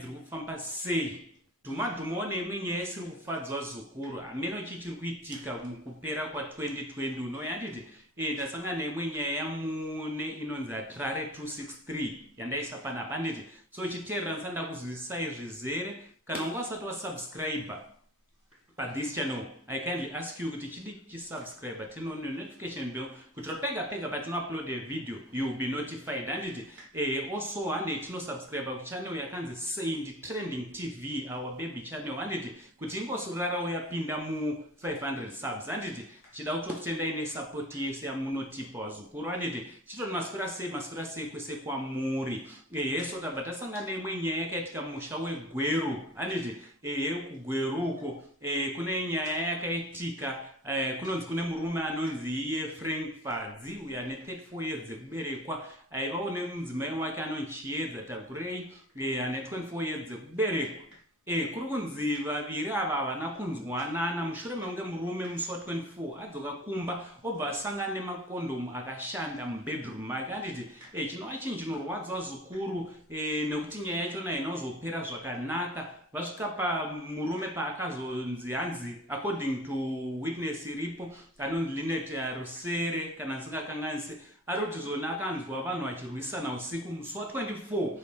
dziri kufamba sei. Dhuma neimwe nyaya isiri kufadzwa zukuru. Hameno chichiri kuitika mukupera kwa 2020 unoya handiti ndasangana neimwe nyaya yamune inonzi Atrare 263 yandaisa panapa handiti. So chiteerera ndisanda kuzwisisai zvizere. Kana unga usati wasubscribe but this channel, I kindly ask you to subscribe, turn on your notification bell, kuti pega patino upload a video, you will be notified. And also and tino subscribe ku channel yakanzi Saint Trending TV, our baby channel. And kuti ingosurara uyapinda mu 500 subs. And chida kutotenda ine support yese yamunotipa wazukuru. And chitoni maswera sei kwese kwa muri. Yeso tabatasangana neimwe nyaya yakaitika musha weGweru. And kugweruko kune nyaya yakaitika kunonzi kune murume anonzi iye Mkadzi uya ane 34 years dzekuberekwa aivawo nemudzimai wake anonchiedza tagurei ane 24 years dzekuberekwa. Kuri kunzi vaviri ava havana kunzwanana. Mushure mekunge murume musi wa24 adzoka kumba obva asangana nemakondom akashanda mubedroom make. Anditi chinova chinhu chinorwadza zukuru nekuti nyaya yachona haina kuzopera zvakanaka. Vasvika pamurume paakazonzi hanzi according to witness iripo anonzi Linet Rusere kana ndisingakanganise ari kuti zona akanzwa vanhu vachirwisana usiku musi wa24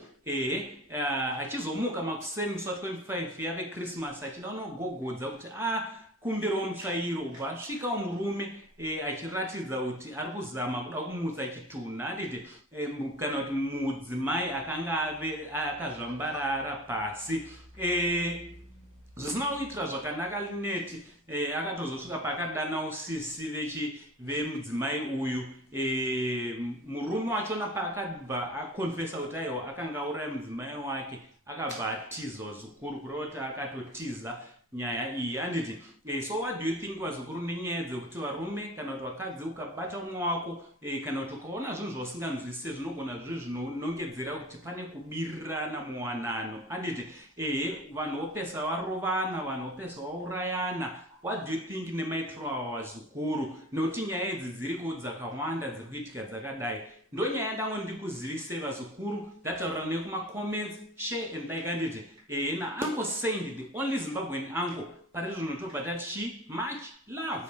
achizomuka makuseni musi wa25 yave Christmas achida unogogodza kuti kumbirawo mutsvairo. Ubva asvikawo murume achiratidza kuti ari kuzama kuda kumutsa chitunha. Anditi kana kuti mudzimai akanga ave akazvambarara pasi. Zvisina kuitira zvakanaka Lineti akatozosvika paakadana usisi vemudzimai uyu. Murume wachona paakabva akonfesa kuti aiwa akanga auraya mudzimai wake akabva atizwa zukuru kureva kuti akatotiza nyaya iyi. Handiti so what do you think wazukuru nenyaya dzekuti varume kana kuti vakadzi ukabata umwe wako kana kuti ukaona zvinhu zvausinganzwisise zvinogona zviri zvinonongedzera kuti pane kubirirana muwanano. Handiti vanhu vopesa varovana, vanhu vopesa vaurayana. What do you think nemaitiro ava wazukuru? Nekuti nyaya idzi dziriko dzakawanda dziri kuitika dzakadai. Ndo nyaya yandango ndikuzivise vazukuru. Ndataura nekumacomments, share and like. Handiti na Uncle Saint, the only Zimbabwean uncle, parizvo notobva tati much love.